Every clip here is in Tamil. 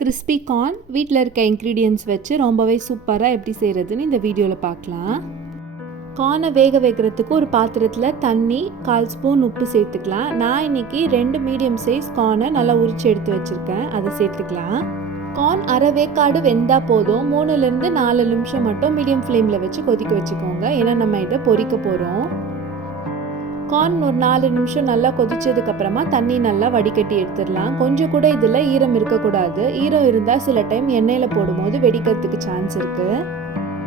கிறிஸ்பி கார்ன் வீட்டில் இருக்க இன்க்ரீடியன்ட்ஸ் வச்சு ரொம்பவே சூப்பராக எப்படி செய்கிறதுன்னு இந்த வீடியோவில் பார்க்கலாம். கார்னை வேக வைக்கிறதுக்கு ஒரு பாத்திரத்தில் தண்ணி 1/4 ஸ்பூன் உப்பு சேர்த்துக்கலாம். நான் இன்றைக்கி 2 மீடியம் சைஸ் கார்னை நல்லா உரிச்சு எடுத்து வச்சுருக்கேன், அதை சேர்த்துக்கலாம். கார்ன் அரை வேக்காடு வெந்தால் போதும். 3லேருந்து 4 நிமிஷம் மட்டும் மீடியம் ஃப்ளேமில் வச்சு கொதிக்க வச்சுக்கோங்க, ஏன்னா நம்ம இதை பொரிக்க போகிறோம். கார்ன் ஒரு 4 நிமிஷம் நல்லா கொதிச்சதுக்கப்புறமா தண்ணி நல்லா வடிகட்டி எடுத்துடலாம். கொஞ்சம் கூட இதில் ஈரம் இருக்கக்கூடாது. ஈரம் இருந்தால் சில டைம் எண்ணெயில் போடும்போது வெடிக்கிறதுக்கு சான்ஸ் இருக்குது.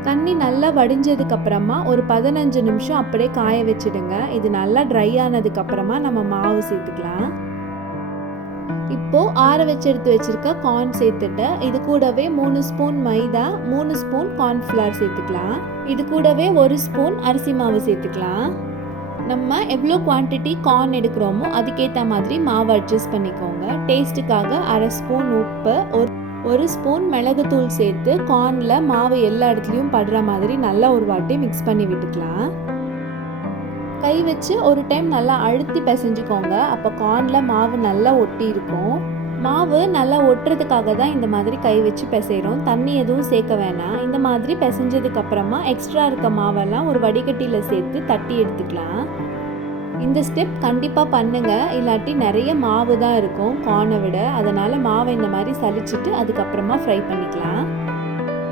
தண்ணி நல்லா வடிஞ்சதுக்கப்புறமா ஒரு 15 நிமிஷம் அப்படியே காய வச்சுடுங்க. இது நல்லா ட்ரை ஆனதுக்கப்புறமா நம்ம மாவு சேர்த்துக்கலாம். இப்போது ஆற வச்சு எடுத்து வச்சுருக்க கார்ன் சேர்த்துட்டு இது கூடவே 3 ஸ்பூன் மைதா, 3 ஸ்பூன் கார்ன்ஃப்ளவர் சேர்த்துக்கலாம். இது கூடவே 1 ஸ்பூன் அரிசி மாவு சேர்த்துக்கலாம். நம்ம எவ்வளோ குவான்டிட்டி கார்ன் எடுக்கிறோமோ அதுக்கேற்ற மாதிரி மாவு அட்ஜஸ்ட் பண்ணிக்கோங்க. டேஸ்ட்டுக்காக அரை ஸ்பூன் உப்பு, ஒரு ஸ்பூன் மிளகுத்தூள் சேர்த்து கார்னில் மாவு எல்லா இடத்துலையும் படுற மாதிரி நல்லா ஒரு வாட்டி மிக்ஸ் பண்ணி விட்டுக்கலாம். கை வச்சு ஒரு டைம் நல்லா அழுத்தி பிசைஞ்சுக்கோங்க, அப்போ கார்னில் மாவு நல்லா ஒட்டி இருக்கும். மாவு நல்லா ஒட்டுறதுக்காக தான் இந்த மாதிரி கை வச்சு பிசைகிறோம். தண்ணி எதுவும் சேர்க்க வேணாம். இந்த மாதிரி பிசைஞ்சதுக்கப்புறமா எக்ஸ்ட்ரா இருக்க மாவெல்லாம் ஒரு வடிகட்டியில் சேர்த்து தட்டி எடுத்துக்கலாம். இந்த ஸ்டெப் கண்டிப்பாக பண்ணுங்கள், இல்லாட்டி நிறைய மாவு தான் இருக்கும் கார்னை விட. அதனால் மாவை இந்த மாதிரி சலிச்சிட்டு அதுக்கப்புறமா ஃப்ரை பண்ணிக்கலாம்.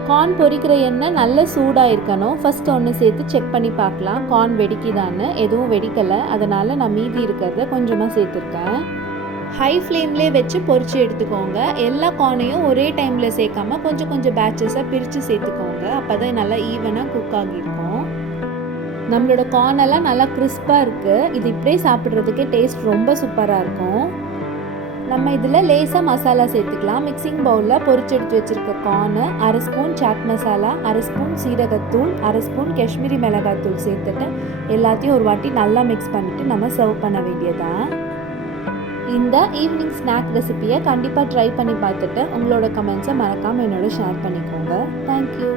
கார்ன் பொரிக்கிற எண்ணெய் நல்ல சூடாக இருக்கணும். ஃபஸ்ட்டு ஒன்று சேர்த்து செக் பண்ணி பார்க்கலாம் கார்ன் வெடிக்குதான்னு. எதுவும் வெடிக்கலை, அதனால் நான் மீதி இருக்கிறத கொஞ்சமாக சேர்த்துருக்கேன். ஹை ஃப்ளேம்லேயே வச்சு பொரிச்சு எடுத்துக்கோங்க. எல்லா கார்னையும் ஒரே டைமில் சேர்க்காம கொஞ்சம் கொஞ்சம் பேட்சஸாக பிரித்து சேர்த்துக்கோங்க, அப்போ தான் நல்லா ஈவனாக குக் ஆகியிருக்கும். நம்மளோட கார்னெல்லாம் நல்லா கிறிஸ்பாக இருக்குது. இது இப்படியே சாப்பிட்றதுக்கே டேஸ்ட் ரொம்ப சூப்பராக இருக்கும். நம்ம இதில் லேசாக மசாலா சேர்த்துக்கலாம். மிக்சிங் பவுலில் பொரிச்சு எடுத்து வச்சுருக்க கார்னு, அரை ஸ்பூன் சாட் மசாலா, அரை ஸ்பூன் சீரகத்தூள், அரை ஸ்பூன் காஷ்மீரி மிளகாத்தூள் சேர்த்துட்டு எல்லாத்தையும் ஒரு வாட்டி நல்லா மிக்ஸ் பண்ணிவிட்டு நம்ம சர்வ் பண்ண வேண்டியதான். இந்த ஈவினிங் ஸ்நாக் ரெசிபியை கண்டிப்பாக ட்ரை பண்ணி பார்த்துட்டு உங்களோட கமெண்ட்ஸை மறக்காமல் என்னோட ஷேர் பண்ணிக்கோங்க. தேங்க்யூ.